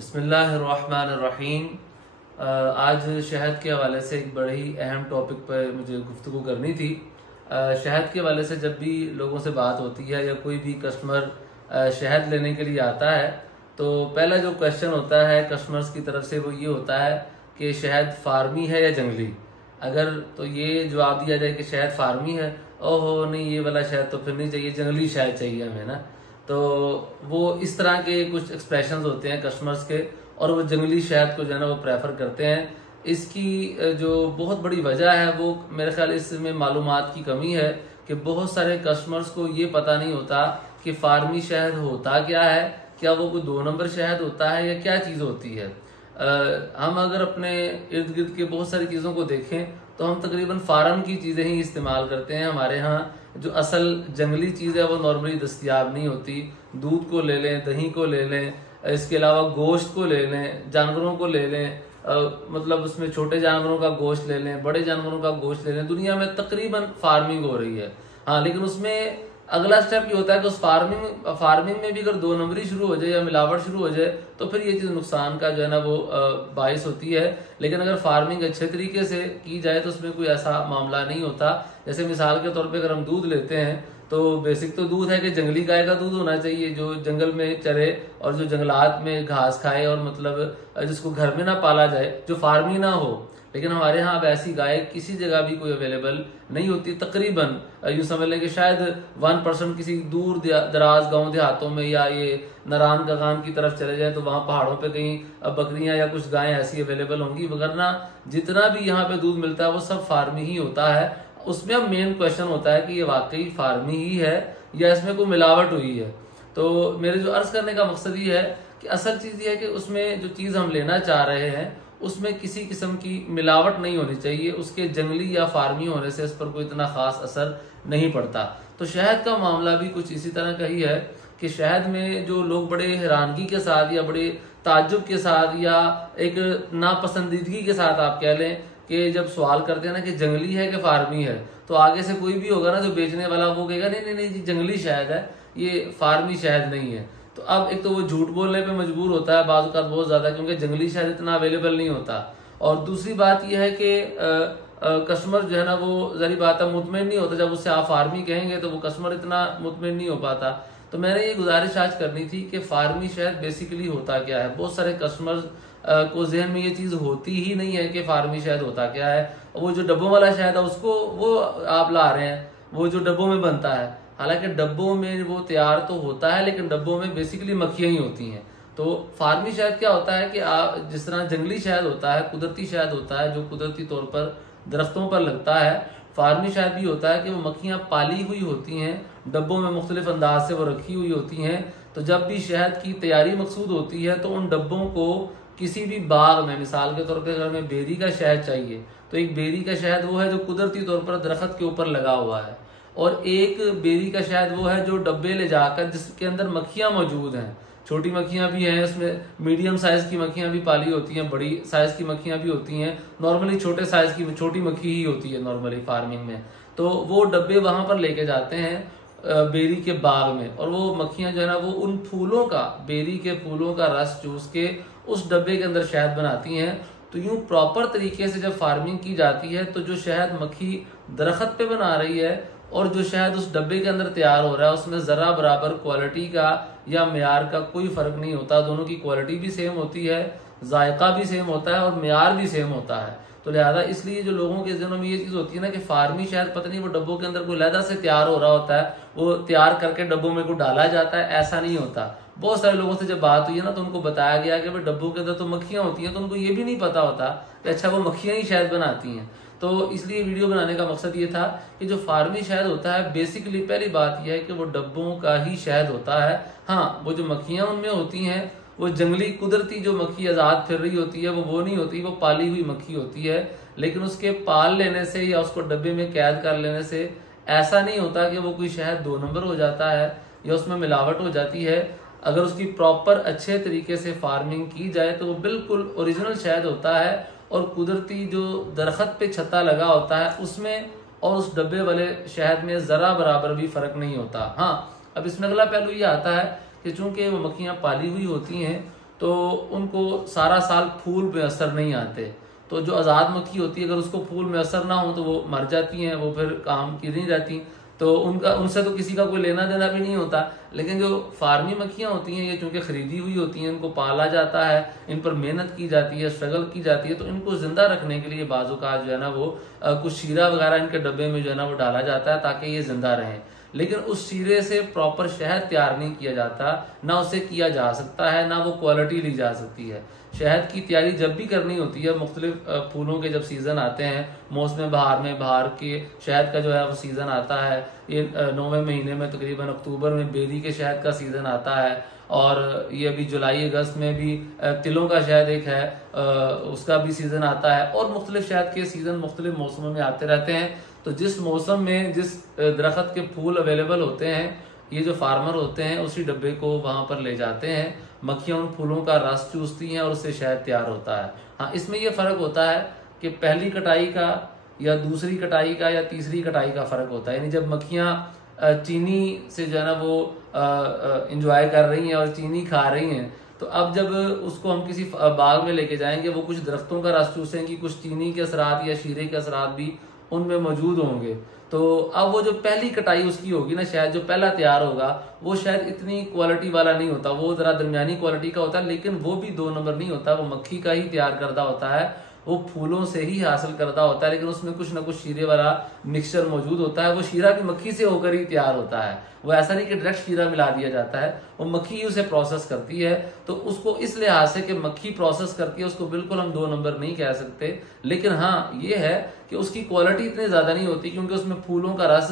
बिस्मिल्लाहिर्रहमानिर्रहीम। आज शहद के हवाले से एक बड़ी अहम टॉपिक पर मुझे गुफ्तगू करनी थी। शहद के हवाले से जब भी लोगों से बात होती है या कोई भी कस्टमर शहद लेने के लिए आता है तो पहला जो क्वेश्चन होता है कस्टमर्स की तरफ से वो ये होता है कि शहद फार्मी है या जंगली। अगर तो ये जवाब दिया जाए कि शहद फार्मी है, ओहो नहीं ये वाला शहद तो फिर नहीं चाहिए, जंगली शहद चाहिए हमें ना। तो वो इस तरह के कुछ एक्सप्रेशंस होते हैं कस्टमर्स के और वो जंगली शहद को जो है ना वो प्रेफर करते हैं। इसकी जो बहुत बड़ी वजह है वो मेरे ख्याल इसमें मालूमात की कमी है कि बहुत सारे कस्टमर्स को ये पता नहीं होता कि फार्मी शहद होता क्या है, क्या वो कोई 2 नंबर शहद होता है या क्या चीज़ होती है। हम अगर अपने इर्द गिर्द के बहुत सारी चीज़ों को देखें तो हम तकरीबन फार्म की चीज़ें ही इस्तेमाल करते हैं। हमारे यहाँ जो असल जंगली चीज़ है वो नॉर्मली दस्तयाब नहीं होती। दूध को ले लें, दही को ले लें, इसके अलावा गोश्त को ले लें, जानवरों को ले लें, मतलब उसमें छोटे जानवरों का गोश्त ले लें, बड़े जानवरों का गोश्त ले लें, दुनिया में तकरीबन फार्मिंग हो रही है। हाँ, लेकिन उसमें अगला स्टेप ये होता है कि उस फार्मिंग में भी अगर 2 नंबरी शुरू हो जाए या मिलावट शुरू हो जाए तो फिर ये चीज़ नुकसान का जो है ना वो बाइस होती है। लेकिन अगर फार्मिंग अच्छे तरीके से की जाए तो उसमें कोई ऐसा मामला नहीं होता। जैसे मिसाल के तौर पे अगर हम दूध लेते हैं तो बेसिक तो दूध है कि जंगली गाय का दूध होना चाहिए जो जंगल में चरे और जो जंगलात में घास खाए और मतलब जिसको घर में ना पाला जाए, जो फार्मी ना हो। लेकिन हमारे यहाँ अब ऐसी गाय किसी जगह भी कोई अवेलेबल नहीं होती। तकरीबन यूँ समझ लें कि शायद 1% किसी दूर दराज गांव देहातों में या ये नारायण गगान की तरफ चले जाए तो वहाँ पहाड़ों पे कहीं बकरियां या कुछ गायें ऐसी अवेलेबल होंगी, वगरना जितना भी यहाँ पे दूध मिलता है वो सब फार्मी ही होता है। उसमें अब मेन क्वेश्चन होता है कि ये वाकई फार्मी ही है या इसमें कोई मिलावट हुई है। तो मेरे जो अर्ज करने का मकसद ये है कि असल चीज़ ये है कि उसमें जो चीज़ हम लेना चाह रहे हैं उसमें किसी किस्म की मिलावट नहीं होनी चाहिए। उसके जंगली या फार्मी होने से इस पर कोई इतना खास असर नहीं पड़ता। तो शहद का मामला भी कुछ इसी तरह का ही है कि शहद में जो लोग बड़े हैरानगी के साथ या बड़े ताज्जुब के साथ या एक नापसंदीदगी के साथ आप कह लें कि जब सवाल करते हैं ना कि जंगली है कि फार्मी है, तो आगे से कोई भी होगा ना जो बेचने वाला वो कहेगा नहीं नहीं नहीं जी जंगली शहद है, ये फार्मी शहद नहीं है। तो अब एक तो वो झूठ बोलने पे मजबूर होता है बाज़ औक़ात बहुत ज़्यादा, क्योंकि जंगली शहद इतना अवेलेबल नहीं होता। और दूसरी बात यह है कि कस्टमर जो है ना वो ज़ाहिर बात है मुतमईन नहीं होता। जब उससे आप फार्मी कहेंगे तो वो कस्टमर इतना मुतमईन नहीं हो पाता। तो मैंने ये गुजारिश आज करनी थी कि फार्मी शहद बेसिकली होता क्या है। बहुत सारे कस्टमर्स को जहन में ये चीज़ होती ही नहीं है कि फार्मी शहद होता क्या है। वो जो डब्बों वाला शहद है उसको वो आप ला रहे हैं, वो जो डब्बों में बनता है, हालांकि डब्बों में वो तैयार तो होता है लेकिन डब्बों में बेसिकली मक्खियां ही होती हैं। तो फार्मी शहद क्या होता है कि आप जिस तरह जंगली शहद होता है, कुदरती शहद होता है जो कुदरती तौर पर दरख्तों पर लगता है, फार्मी शहद भी होता है कि वो मक्खियां पाली हुई होती हैं, डब्बों में मुख्तलिफ अंदाज से वो रखी हुई होती हैं। तो जब भी शहद की तैयारी मकसूद होती है तो उन डब्बों को किसी भी बाग में, मिसाल के तौर पर अगर हमें बेरी का शहद चाहिए तो एक बेरी का शहद वो है जो कुदरती तौर पर दरख्त के ऊपर लगा हुआ है, और एक बेरी का शहद वो है जो डब्बे ले जाकर जिसके अंदर मक्खियां मौजूद हैं। छोटी मक्खियां भी हैं उसमें, मीडियम साइज की मक्खियां भी पाली होती हैं, बड़ी साइज की मक्खियां भी होती हैं। नॉर्मली छोटे साइज की छोटी मक्खी ही होती है नॉर्मली फार्मिंग में। तो वो डब्बे वहां पर लेके जाते हैं बेरी के बाग में, और वो मक्खियां जो है ना वो उन फूलों का, बेरी के फूलों का रस चूस के उस डब्बे के अंदर शहद बनाती हैं। तो यूं प्रॉपर तरीके से जब फार्मिंग की जाती है तो जो शहद मक्खी दरख्त पे बना रही है और जो शहद उस डब्बे के अंदर तैयार हो रहा है उसमें ज़रा बराबर क्वालिटी का या मेयार का कोई फ़र्क नहीं होता। दोनों की क्वालिटी भी सेम होती है, जायका भी सेम होता है और मेयार भी सेम होता है। तो लिहाजा इसलिए जो लोगों के ज़हनों में ये चीज़ होती है ना कि फार्मी शहद पता नहीं वो डब्बों के अंदर कोई लहदा से तैयार हो रहा होता है, वो तैयार करके डब्बों में को डाला जाता है, ऐसा नहीं होता। बहुत सारे लोगों से जब बात हुई है ना तो उनको बताया गया कि भाई डब्बों के अंदर तो मक्खियां होती हैं, तो उनको ये भी नहीं पता होता कि अच्छा वो मक्खियां ही शहद बनाती हैं। तो इसलिए वीडियो बनाने का मकसद ये था कि जो फार्मी शहद होता है बेसिकली पहली बात यह है कि वो डब्बों का ही शहद होता है। हाँ, वो जो मक्खियां उनमें होती हैं वो जंगली कुदरती जो मक्खी आज़ाद फिर रही होती है वो नहीं होती, वो पाली हुई मक्खी होती है। लेकिन उसके पाल लेने से या उसको डब्बे में कैद कर लेने से ऐसा नहीं होता कि वो कोई शहद 2 नंबर हो जाता है या उसमें मिलावट हो जाती है। अगर उसकी प्रॉपर अच्छे तरीके से फार्मिंग की जाए तो वो बिल्कुल ओरिजिनल शहद होता है, और कुदरती जो दरख्त पे छत्ता लगा होता है उसमें और उस डब्बे वाले शहद में ज़रा बराबर भी फ़र्क नहीं होता। हाँ, अब इसमें अगला पहलू ये आता है कि चूंकि वो मक्खियाँ पाली हुई होती हैं तो उनको सारा साल फूल में असर नहीं आते। तो जो आज़ाद मक्खी होती है अगर उसको फूल में असर ना हो तो वो मर जाती हैं, वो फिर काम की नहीं रहती, तो उनसे तो किसी का कोई लेना देना भी नहीं होता। लेकिन जो फार्मी मक्खियाँ होती हैं ये चूंकि खरीदी हुई होती हैं, इनको पाला जाता है, इन पर मेहनत की जाती है, स्ट्रगल की जाती है, तो इनको जिंदा रखने के लिए बाजू का जो है ना वो कुछ शीरा वगैरह इनके डब्बे में जो है ना वो डाला जाता है ताकि ये जिंदा रहें। लेकिन उस शीरे से प्रॉपर शहद तैयार नहीं किया जाता, ना उसे किया जा सकता है, ना वो क्वालिटी ली जा सकती है। शहद की तैयारी जब भी करनी होती है, मुख्तलिफ फूलों के जब सीज़न आते हैं, मौसम बहार में बहार के शहद का जो है वो सीज़न आता है, ये 9वें महीने में तकरीबन अक्टूबर में बेरी के शहद का सीज़न आता है, और ये अभी जुलाई अगस्त में भी तिलों का शहद एक है उसका भी सीज़न आता है, और मुख्तलिफ शहद के सीज़न मुख्तलिफ मौसमों में आते रहते हैं। तो जिस मौसम में जिस दरख्त के फूल अवेलेबल होते हैं, ये जो फार्मर होते हैं उसी डब्बे को वहां पर ले जाते हैं, मक्खियां उन फूलों का रस चूसती हैं और उससे शहद तैयार होता है। हाँ, इसमें यह फ़र्क होता है कि पहली कटाई का या दूसरी कटाई का या तीसरी कटाई का फ़र्क होता है। यानी जब मक्खियां चीनी से जो है ना वो इंजॉय कर रही हैं और चीनी खा रही हैं, तो अब जब उसको हम किसी बाग में लेके जाएंगे, वो कुछ दरख्तों का रस चूसेंगी, कुछ चीनी के असरात या शीरे के असरात भी उनमें मौजूद होंगे। तो अब वो जो पहली कटाई उसकी होगी ना, शायद जो पहला तैयार होगा वो शायद इतनी क्वालिटी वाला नहीं होता, वो जरा दरमियानी क्वालिटी का होता है, लेकिन वो भी 2 नंबर नहीं होता, वो मक्खी का ही तैयार करदा होता है, वो फूलों से ही हासिल करता होता है, लेकिन उसमें कुछ ना कुछ शीरे वाला मिक्सचर मौजूद होता है। वो शीरा भी मक्खी से होकर ही तैयार होता है, वो ऐसा नहीं कि डायरेक्ट शीरा मिला दिया जाता है, वो मक्खी ही उसे प्रोसेस करती है। तो उसको इस लिहाज से कि मक्खी प्रोसेस करती है उसको बिल्कुल हम 2 नंबर नहीं कह सकते, लेकिन हाँ ये है कि उसकी क्वालिटी इतनी ज्यादा नहीं होती क्योंकि उसमें फूलों का रस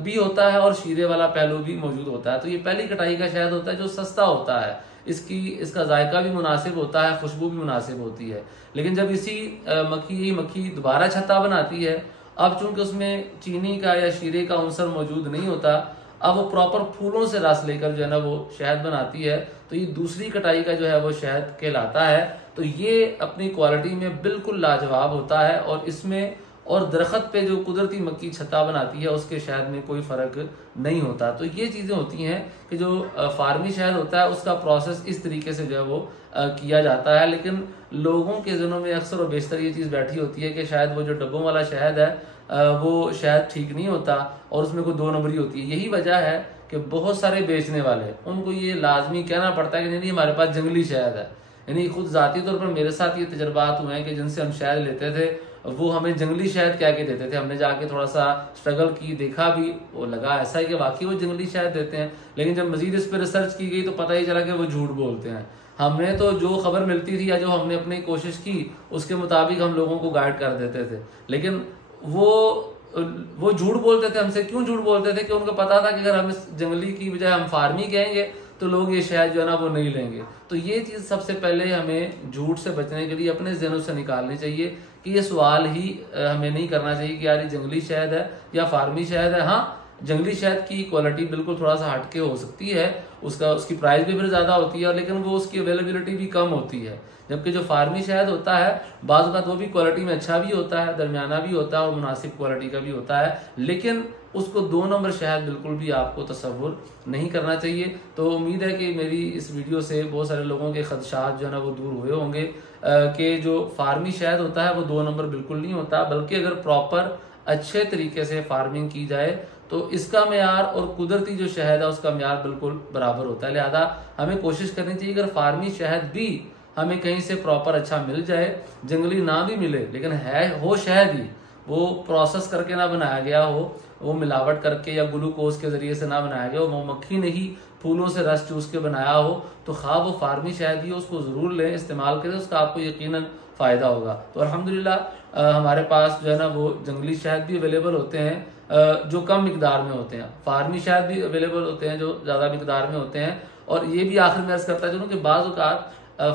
भी होता है और शीरे वाला पहलू भी मौजूद होता है। तो ये पहली कटाई का शहद होता है जो सस्ता होता है, इसका जायका भी मुनासिब होता है, खुशबू भी मुनासिब होती है। लेकिन जब इसी मक्खी दोबारा छत्ता बनाती है, अब चूंकि उसमें चीनी का या शीरे का अंसर मौजूद नहीं होता, अब वो प्रॉपर फूलों से रस लेकर जो है ना वो शहद बनाती है, तो ये दूसरी कटाई का जो है वो शहद कहलाता है। तो ये अपनी क्वालिटी में बिल्कुल लाजवाब होता है, और इसमें और दरख्त पे जो कुदरती मक्खी छत्ता बनाती है उसके शहद में कोई फर्क नहीं होता। तो ये चीजें होती हैं कि जो फार्मी शहद होता है उसका प्रोसेस इस तरीके से जो है वो किया जाता है। लेकिन लोगों के ज़हनों में अक्सर और बेशतर ये चीज़ बैठी होती है कि शायद वो जो डब्बों वाला शहद है वो शायद ठीक नहीं होता और उसमें कोई 2 नंबरी होती है। यही वजह है कि बहुत सारे बेचने वाले उनको ये लाजमी कहना पड़ता है कि नहीं हमारे पास जंगली शहद है। यानी खुद जाती तौर पर मेरे साथ ये तजर्बात हुए हैं कि जिनसे हम शहद लेते थे वो हमें जंगली शहद कह के देते थे। हमने जाके थोड़ा सा स्ट्रगल की, देखा भी, वो लगा ऐसा है कि वाकई वो जंगली शहद देते हैं। लेकिन जब मजीद इस पर रिसर्च की गई तो पता ही चला कि वो झूठ बोलते हैं। हमने तो जो खबर मिलती थी या जो हमने अपनी कोशिश की उसके मुताबिक हम लोगों को गाइड कर देते थे, लेकिन वो झूठ बोलते थे। हमसे क्यों झूठ बोलते थे? कि उनको पता था कि अगर हम इस जंगली की बजाय हम फार्मी कहेंगे तो लोग ये शहद जो है ना वो नहीं लेंगे। तो ये चीज़ सबसे पहले हमें झूठ से बचने के लिए अपने ज़हनों से निकालनी चाहिए कि ये सवाल ही हमें नहीं करना चाहिए कि यार ये जंगली शहद है या फार्मी शहद है। हाँ, जंगली शहद की क्वालिटी बिल्कुल थोड़ा सा हटके हो सकती है, उसकी प्राइस भी फिर ज़्यादा होती है, लेकिन वो उसकी अवेलेबिलिटी भी कम होती है। जबकि जो फार्मी शहद होता है बाज़ बात वो भी क्वालिटी में अच्छा भी होता है, दरमियाना भी होता है और मुनासिब क्वालिटी का भी होता है, लेकिन उसको 2 नंबर शहद बिल्कुल भी आपको तसव्वुर नहीं करना चाहिए। तो उम्मीद है कि मेरी इस वीडियो से बहुत सारे लोगों के खदशात जो है ना वो दूर हुए होंगे कि जो फार्मी शहद होता है वो 2 नंबर बिल्कुल नहीं होता, बल्कि अगर प्रॉपर अच्छे तरीके से फार्मिंग की जाए तो इसका म्यार और कुदरती जो शहद है उसका म्यार बिल्कुल बराबर होता है। लिहाजा हमें कोशिश करनी चाहिए अगर फार्मी शहद भी हमें कहीं से प्रॉपर अच्छा मिल जाए, जंगली ना भी मिले लेकिन हो शहद ही, वो प्रोसेस करके ना बनाया गया हो, वो मिलावट करके या ग्लूकोज के जरिए से ना बनाया गया हो, वो मक्खी ने ही फूलों से रस चूस के बनाया हो, तो खा वो फार्मी शहद ही, उसको ज़रूर लें, इस्तेमाल करें, उसका आपको यकीनन फ़ायदा होगा। तो अल्हम्दुलिल्लाह हमारे पास जो है ना वो जंगली शहद भी अवेलेबल होते हैं जो कम मिकदार में होते हैं, फार्मी शहद भी अवेलेबल होते हैं जो ज़्यादा मिकदार में होते हैं। और ये भी आखिर में अर्ज़ करता चलूँ कि बाज़ औक़ात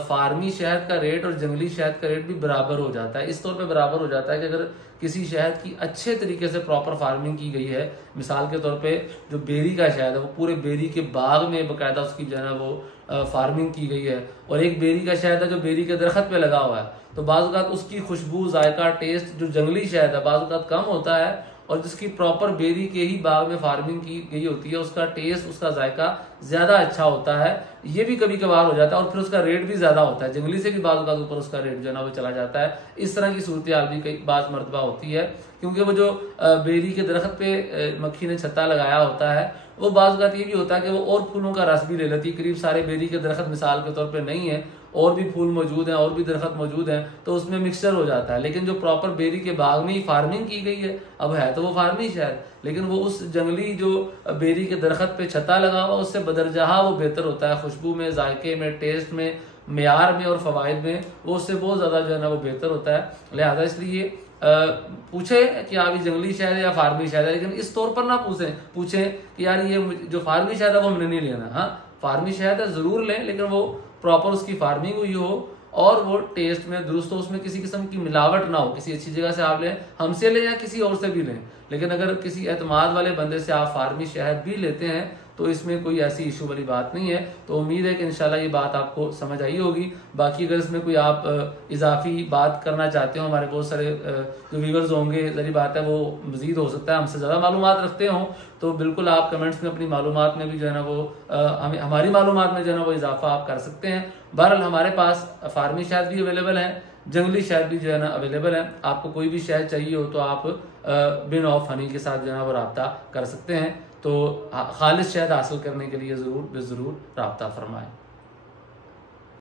फार्मी शहद का रेट और जंगली शहद का रेट भी बराबर हो जाता है। इस तौर पे बराबर हो जाता है कि अगर किसी शहद की अच्छे तरीके से प्रॉपर फार्मिंग की गई है, मिसाल के तौर पे जो बेरी का शहद है वो पूरे बेरी के बाग में बाकायदा उसकी जो है ना वो फार्मिंग की गई है, और एक बेरी का शहद है जो बेरी के दरख्त पे लगा हुआ है, तो बाज़ औक़ात उसकी खुशबू, जायका, टेस्ट जो जंगली शहद है बाज़ औक़ात कम होता है और जिसकी प्रॉपर बेरी के ही बाग में फार्मिंग की गई होती है, उसका टेस्ट, उसका जायका ज्यादा अच्छा होता है। ये भी कभी कभार हो जाता है और फिर उसका रेट भी ज्यादा होता है, जंगली से भी बाज़ औक़ात ऊपर उसका रेट जो है ना वो चला जाता है। इस तरह की सूरत हाल भी कई बाज़ मरतबा होती है, क्योंकि वो जो बेरी के दरख्त पे मक्खी ने छत्ता लगाया होता है, वो बाज़ औक़ात ये भी होता है कि वो और फूलों का रस भी ले लेती है। करीब सारे बेरी के दरख्त मिसाल के तौर पे नहीं है, और भी फूल मौजूद हैं, और भी दरख्त मौजूद हैं, तो उसमें मिक्सचर हो जाता है। लेकिन जो प्रॉपर बेरी के बाग में ही फार्मिंग की गई है, अब है तो वो फार्मी शहद, लेकिन वो उस जंगली जो बेरी के दरख्त पे छत्ता लगा हुआ उससे बदरजहा वो बेहतर होता है, खुशबू में, जायके में, टेस्ट में, मेयार में और फवाइद में वो उससे बहुत ज्यादा जो है ना वो बेहतर होता है। लिहाजा इसलिए पूछे कि आप ये जंगली शहद है या फार्मी शहद है, लेकिन इस तौर पर ना पूछें कि यार ये जो फार्मी शहद है वो हमने नहीं लेना। हाँ, फार्मी शहद है जरूर लें, लेकिन वो प्रॉपर उसकी फार्मिंग हुई हो और वो टेस्ट में दुरुस्त हो, उसमें किसी किस्म की मिलावट ना हो। किसी अच्छी जगह से आप लें, हमसे लें या किसी और से भी लें, लेकिन अगर किसी एतमाद वाले बंदे से आप फार्मी शहद भी लेते हैं तो इसमें कोई ऐसी इशू वाली बात नहीं है। तो उम्मीद है कि इंशाल्लाह ये बात आपको समझ आई होगी। बाकी अगर इसमें कोई आप इजाफी बात करना चाहते हो, हमारे बहुत सारे जो व्यूअर्स होंगे, जरी बात है वो मजीद हो सकता है हमसे ज़्यादा मालूमात रखते हों, तो बिल्कुल आप कमेंट्स में अपनी मालूमात में भी जो है ना वो हमारी मालूमात में जो है ना वो इजाफा आप कर सकते हैं। बहरहाल हमारे पास फार्मी शहद भी अवेलेबल है, जंगली शहद भी जो है ना अवेलेबल है। आपको कोई भी शहद चाहिए हो तो आप बिन ऑफ हनी के साथ जो है ना वो रब्ता कर सकते हैं। तो खालिश शहद हासिल करने के लिए ज़रूर राब्ता फरमाएं।